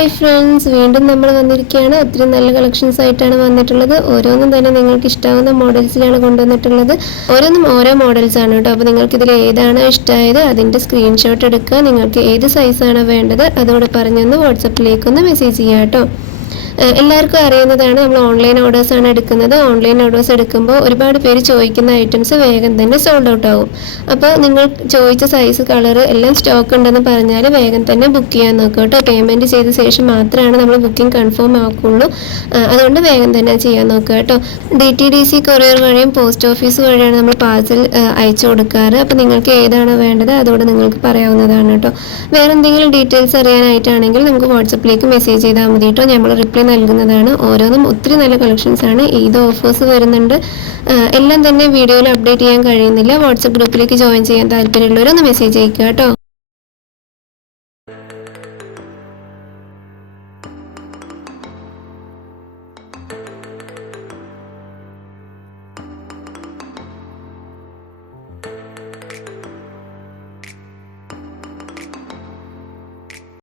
Hi friends, വീണ്ടും നമ്മൾ വന്നിരിക്കുകയാണ്. ഒത്തിരി നല്ല കളക്ഷൻസ് ആയിട്ടാണ് വന്നിട്ടുള്ളത്. ഓരോന്നും തന്നെ നിങ്ങൾക്ക് ഇഷ്ടമാകുന്ന മോഡൽസിലാണ് കൊണ്ടുവന്നിട്ടുള്ളത്. ഓരോന്നും ഓരോ മോഡൽസ് ആണ് കേട്ടോ. അപ്പോൾ നിങ്ങൾക്ക് ഇതിൽ ഏതാണ് ഇഷ്ടമായത് അതിൻ്റെ സ്ക്രീൻഷോട്ട് എടുക്കുക. നിങ്ങൾക്ക് ഏത് സൈസാണ് വേണ്ടത് അതോടെ പറഞ്ഞൊന്ന് വാട്സപ്പിലേക്കൊന്ന് മെസ്സേജ് ചെയ്യാം കേട്ടോ. എല്ലാവർക്കും അറിയുന്നതാണ്, നമ്മൾ ഓൺലൈൻ ഓർഡേഴ്സാണ് എടുക്കുന്നത്. ഓൺലൈൻ ഓർഡേഴ്സ് എടുക്കുമ്പോൾ ഒരുപാട് പേര് ചോദിക്കുന്ന ഐറ്റംസ് വേഗം തന്നെ സോൾഡ് ഔട്ട് ആവും. അപ്പോൾ നിങ്ങൾ ചോദിച്ച സൈസ്, കളർ എല്ലാം സ്റ്റോക്ക് ഉണ്ടെന്ന് പറഞ്ഞാൽ വേഗം തന്നെ ബുക്ക് ചെയ്യാൻ നോക്കുക കേട്ടോ. പേയ്മെൻറ്റ് ചെയ്ത ശേഷം മാത്രമാണ് നമ്മൾ ബുക്കിംഗ് കൺഫേം ആക്കുള്ളൂ. അതുകൊണ്ട് വേഗം തന്നെ ചെയ്യാൻ നോക്കുക കേട്ടോ. DTDC കൊറിയർ വഴിയും പോസ്റ്റ് ഓഫീസ് വഴിയാണ് നമ്മൾ പാഴ്സൽ അയച്ചു കൊടുക്കാറ്. അപ്പോൾ നിങ്ങൾക്ക് ഏതാണ് വേണ്ടത് അതോടെ നിങ്ങൾക്ക് പറയാവുന്നതാണ് കേട്ടോ. വേറെ എന്തെങ്കിലും ഡീറ്റെയിൽസ് അറിയാനായിട്ടാണെങ്കിൽ നമുക്ക് വാട്സപ്പിലേക്ക് മെസ്സേജ് ചെയ്താൽ മതി കേട്ടോ. നമ്മൾ റിപ്ലൈ നൽകുന്നതാണ്. ഓരോന്നും ഒത്തിരി നല്ല കളക്ഷൻസ് ആണ്. ഈദ് ഓഫേഴ്സ് വരുന്നുണ്ട്. എല്ലാം തന്നെ വീഡിയോയിൽ അപ്ഡേറ്റ് ചെയ്യാൻ കഴിയുന്നില്ല. വാട്സപ്പ് ഗ്രൂപ്പിലേക്ക് ജോയിൻ ചെയ്യാൻ താല്പര്യമുള്ളവരൊന്ന് മെസ്സേജ് അയക്കുക കേട്ടോ.